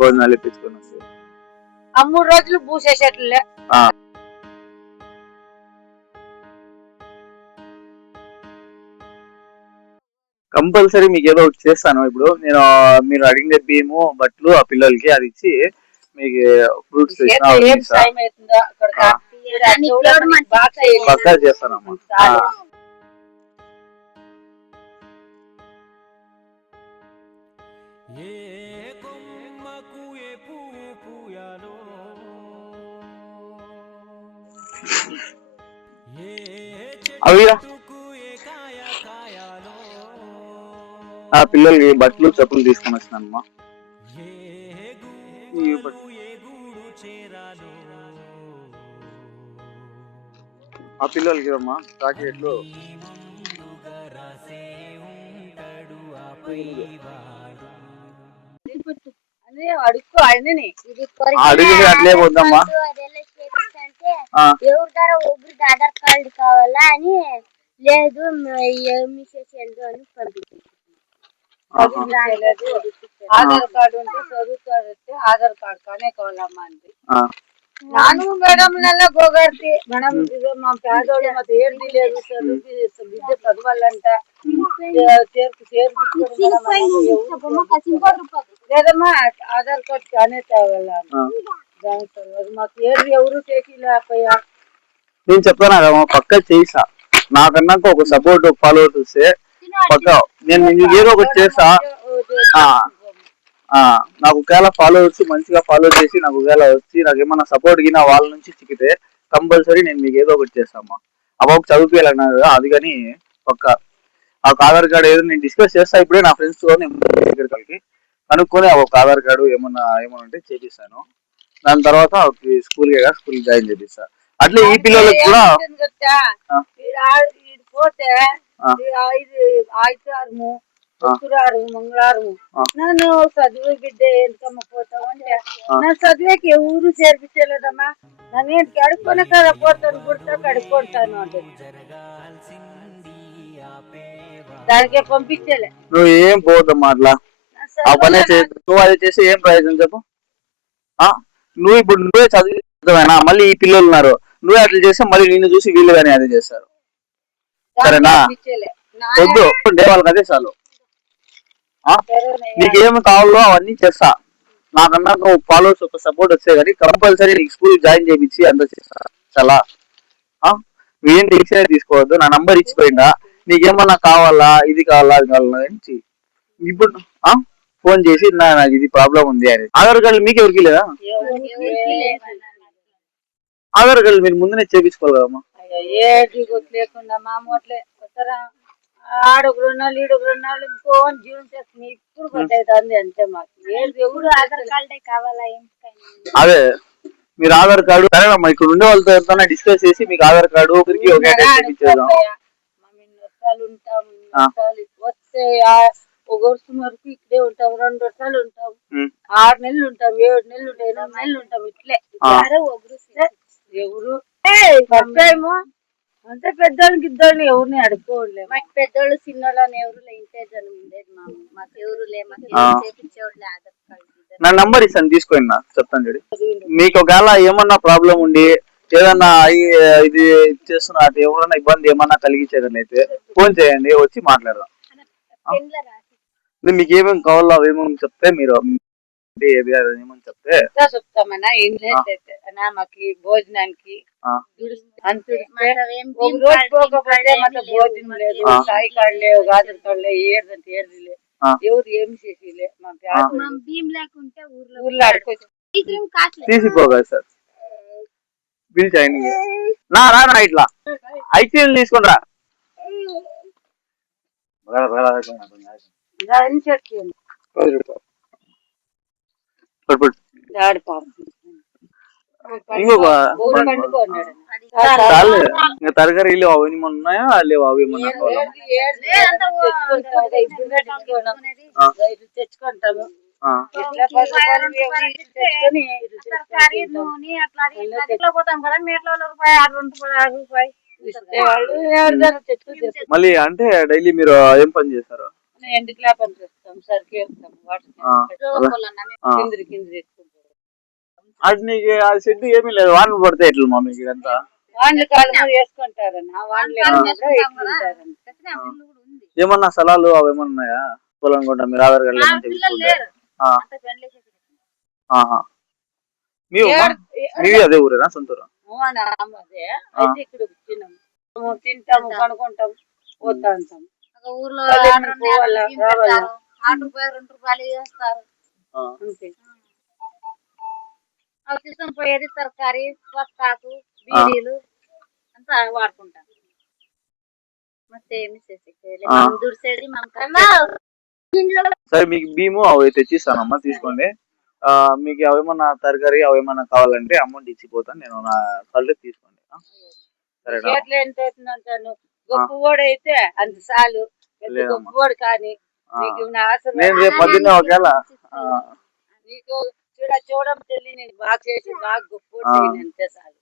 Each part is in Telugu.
భోజనాలు ఇప్పించుకొని వస్తాయి. ఆ 3 రోజులు పూసేసేట్లే. కంపల్సరీ మీకు ఏదో ఒకటి చేస్తాను. ఇప్పుడు నేను మీరు అడిగిన బియ్యము బట్టలు ఆ పిల్లలకి అది ఇచ్చి మీకు ఫ్రూట్స్ పక్కా చేస్తానమ్మా. అవిరా ఆ పిల్లలకి బట్టలు చెప్పులు తీసుకొని వచ్చినానమ్మా. ఆ పిల్లలకి అమ్మా జాకెట్లు అడిగి అట్లే పోద్దమ్మా. ఎవరి ద్వారా ఒబ్బరికి ఆధార్ కార్డు కావాలా అని లేదు ఏమి చేసేది అని పంపించారు. ఆధార్ కార్డు ఉంటే చదువుతారంటే ఆధార్ కార్డు కానే కావాలమ్మా అంది. ನಾನು మేడం నెల గోగర్తి మేడం ఇది మా పేదోడు మాకు ఏది లేదు చదువు విద్య చదవాలంట లేదమ్మా ఆధార్ కార్డు కానే కావాలా మాకు ఏది ఎవరు చేసి లేకపోయా. నేను చెప్తాను కదమ్మా పక్క చేసా. నాకన్నాక ఒక సపోర్ట్ ఒక ఫాలోవర్స్ వస్తే పక్క నేను ఏదో ఒకటి చేస్తా. నాకు ఒకవేళ ఫాలోవర్స్ మంచిగా ఫాలో చేసి నాకు ఒకవేళ వచ్చి నాకు ఏమన్నా సపోర్ట్ గిన వాళ్ళ నుంచి చిక్కితే కంపల్సరీ నేను మీకు ఏదో ఒకటి చేస్తామా. అబ్బాబు చదువుకోవాలన్నా కదా అది కానీ పక్క ఆ ఆధార్ కార్డు ఏదో నేను డిస్కస్ చేస్తా. ఇప్పుడే నా ఫ్రెండ్స్ దగ్గరికి కనుక్కొని ఒక ఆధార్ కార్డు ఏమన్నా ఉంటే చేపిస్తాను. దాని తర్వాత స్కూల్ జాయిన్ చేపిస్తా. అట్లే ఈ పిల్లలకు కూడా పోతే ఆదివారము శుక్రవారం మంగళవారం నన్ను చదువు బిడ్డ ఎందుకమ్మ పోతావు అంటే నా చదువుకి ఎవరు చేర్పించలేదమ్మా. నన్ను ఏంటికి అడుక్కొని కదా పోతాను గుర్తా కడుక్కుంటాను అంటే దానికే పంపించలే. నువ్వు ఏం పోదమ్మా అట్లా ఆ పనే నువ్వు అది చేసి ఏం ప్రయోజనం చెప్పు. నువ్వు ఇప్పుడు నువ్వే చదువునా మళ్ళీ ఈ పిల్లలు ఉన్నారు. నువ్వే అట్లా చేస్తే మళ్ళీ నిన్ను చూసి వీళ్ళు కానీ అదే చేస్తారు. సరేనా వద్దు వాళ్ళకి అదే చాలు. నీకేమి కావాలో అవన్నీ చేస్తా. నాకన్నా ఫాలోవర్స్ ఒక సపోర్ట్ వస్తే కానీ కంపల్సరీ నీకు స్కూల్ జాయిన్ చేయించి అంత చేస్తా. చాలా నువ్వేం డిసిషన్ తీసుకోవద్దు. నా నంబర్ ఇచ్చిపోయిందా నీకేమన్నా కావాలా ఇది కావాలా అది కావాలా అని ఇప్పుడు ఫోన్ చేసి నాకు ఇది ప్రాబ్లం ఉంది అని. ఆధార్ కార్డు మీకు ఎవరికి లేదా? ఆధార్ కార్డు మీరు ముందునే చేయించుకోవాలి కదమ్మా. ఏది లేకుండా మామూట్లే ఆడొక 2 నెలలు ఈడొక 2 నెలలు ఫోన్ జీవనం చేస్తుంది ఇప్పుడు కొట్టేది అంతే. మాకు ఎవరు ఆధార్ కార్డే కావాలా అదే మీరు ఆధార్ కార్డు సరేనమ్మా ఇక్కడ ఉండే వాళ్ళతో ఎవరితో డిస్కస్ చేసి మీకు ఆధార్ కార్డు ఒకరికి ఉంటాము. వస్తే 1 వర్షం వరకు ఇక్కడే ఉంటాం, 2 వర్షాలు ఉంటాం, 6 నెలలు ఉంటాం, 7 నెలలు ఉంటాం, 8 నెలలు ఉంటాం. ఇట్లే ఎవరు ఏమో అంటే పెద్దోళ్ళకి ఇద్దరు ఎవరిని అడుక్కోవట్లేదు. మాకు పెద్దోళ్ళు చిన్నోళ్ళు అని ఎవరు ఇంతే జనం ఉండేది. మాకు ఎవరు లే మాకు చేపించేవాళ్ళు ఆధార్ కార్డు. నా నంబర్ ఇస్తాను తీసుకోండి చెప్తాను చూడు. మీకు ఒకవేళ ఏమన్నా ప్రాబ్లం ఉండి ఏదన్నా ఇది చేస్తున్నా ఎవరన్నా ఇబ్బంది ఏమన్నా కలిగించేదనైతే ఫోన్ చేయండి వచ్చి మాట్లాడదాం. మీకు ఏమేమి కావాలో అవేమేమి చెప్తే మీరు ఏమని చెప్తే చెప్తామన్నా. మాకు భోజనానికి రోజు పోకపోతే మాకు భోజనం లేదు, సాయి కార్డు లేవు, ఆధార్ కార్డు లేవు, ఏదంటే ఏది ఎవరు ఏమి చేసిలే. ఊర్లో ఆడుకోవచ్చు తీసిపోగా సార్ పిలిచాయి నా ఇట్లా అయితే తీసుకుని రా. ఇంకా తరగతి లేవు అవి ఏమన్నా ఉన్నాయా లేవు అవి ఏమన్నా తెచ్చుకుంటాము. మళ్ళీ అంటే డైలీ మీరు ఏం పని చేస్తారు? ఎండుకు లేపని చేస్తాం సరికేస్తాం కిందిరి ఎత్తుకుంటాం. అది నీకు ఆ షెడ్ ఏమీ లేదు, వానలు పడితే ఎట్లా మా మీకు ఇదంతా? వాండ్ల కాలంలో వేసుకుంటారన్న వాండ్లు ఏమన్నా స్థలాలు అవి ఏమన్నా ఉన్నాయా? పొలం కూడా మీరు ఆధార్ కార్డు మీది అదే ఊరేనా సొంతూరు? అదే అయితే ఇక్కడ వచ్చినాం తింటాము కనుకుంటాం పోతా ఉంటాం. ఊర్లో పోవాలా రావాలా ఆటో పోయి 2 రూపాయలు చేస్తారు అంతే. అవి తీసుకొని పోయేది తరకారీ పక్కాకు బీడీలు అంతా వాడుకుంటాం. ಮತ್ತೆ దుడిసేది సరే మీకు భీము అవి తెచ్చిస్తానమ్మా, తీసుకోండి. మీకు అవేమన్నా తరగరి అవేమన్నా కావాలంటే అమౌంట్ ఇచ్చిపోతాను నేను, నా కళ్ళు తీసుకోండి. సరేనా? గొప్పవాడు అయితే అంత చాలు, గొప్పవాడు కానీ నేను రేపు పొద్దున్నే ఒకవేళ నీకు చూడం తెలి నేను బాగా చేసి బాగా గొప్పవాడు అంతే చాలు.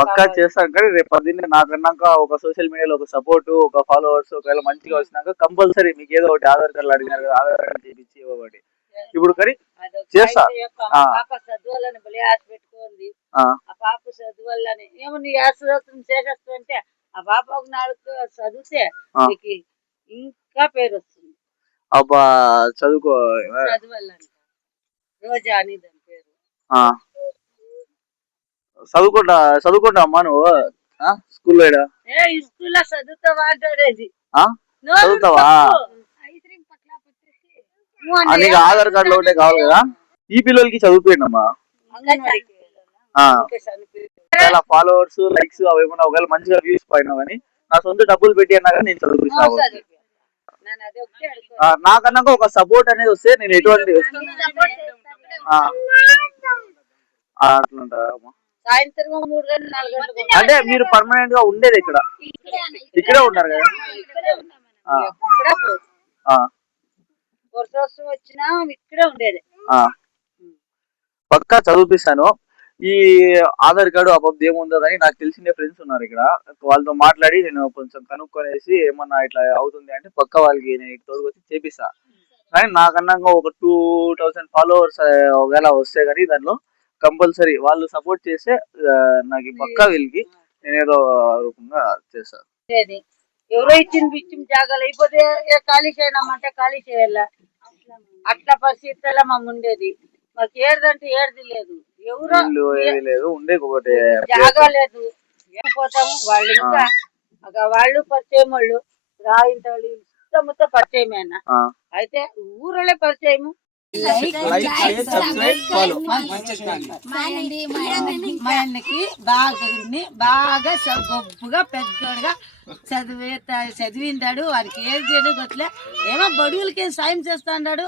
పక్కా చేస్తాను కానీ రేపు పొద్దున్నే నాకన్నాక ఒక సోషల్ మీడియాలో ఒక సపోర్ట్ ఒక ఫాలోవర్స్ ఒకవేళ మంచిగా వచ్చినాక కంపల్సరీ మీకు ఏదో ఒకటి ఆధార్ కార్డు అడిగినారు కదా, ఆధార్ కార్డు చేపించి ఇవ్వబడి ఇప్పుడు కానీ చేస్తా. చదువులని బలి ఆశ పెట్టుకోండి, ఆ పాప చదువులని ఏమో నీ ఆశీర్వాదం చేసేస్తుంటే ఆ పాప ఒక 4 చదివితే నీకు ఇంకా పేరు వస్తుంది. అబ్బా చదువుకో చదువులని రోజా అని దాని పేరు. చదువుకుంటా అమ్మా నువ్వు స్కూల్లో స్కూల్లో చదువుతావా అంటాడేది చదువుతావా? నీకు ఆధార్ కార్డులో ఒకటే కావాలి కదా, ఈ పిల్లలకి చదువుకోండి అమ్మా. ఫాలోవర్స్ లైక్స్ అవేమన్నా ఒకవేళ మంచిగా వ్యూస్ పోయినా కానీ నా సొంత డబ్బులు పెట్టి అన్నా కానీ నేను చదివిస్తాను. నాకన్నాక ఒక సపోర్ట్ అనేది వస్తే నేను ఎటువంటి అట్లుంటారమ్మా. సాయంత్రం 3 గంటలు 4 గంటలు అంటే మీరు పర్మనెంట్ గా ఉండేది ఇక్కడే ఉంటారు కదా? సంవత్సరం వచ్చినా ఇక్కడే ఉండేది. పక్కా చదివిపిస్తాను. ఈ ఆధార్ కార్డు అబ్బాబు ఏముందో అని నాకు తెలిసిన ఫ్రెండ్స్ ఉన్నారు ఇక్కడ, వాళ్ళతో మాట్లాడి నేను కొంచెం కనుక్కొనేసి ఏమన్నా ఇట్లా అవుతుంది అంటే పక్క వాళ్ళకి నేను తోడుకు వచ్చి చేపిస్తా. కానీ నాకన్నా ఒక 2000 ఫాలోవర్స్ ఒకవేళ వస్తే కానీ దానిలో కంపల్సరీ వాళ్ళు సపోర్ట్ చేస్తే నాకు పక్కా వీళ్ళకి నేను ఏదో రూపంగా చేస్తాను. ఎవరో ఇచ్చిన జాగాలు అయిపోతే ఖాళీ చేయనమంటే ఖాళీ చేయాల, అట్లా పరిస్థితుల్లో మా ఉండేది. మాకు ఏడుదంటే ఏడుది లేదు, ఎవరో లేదు ఉండే ఒకటి జాగా లేదు. పోతాము వాళ్ళు ఇంకా వాళ్ళు పరిచయం వాళ్ళు రాయింత వాళ్ళు మొత్తం పరిచయమేనా అయితే ఊరలే పరిచయము. మా అన్నకి బాగా గొప్పగా పెద్దోడుగా చదివిందాడు, వాడికి ఏది చేయడం గొట్లే ఏమో బడుగులకి సాయం చేస్తాడు.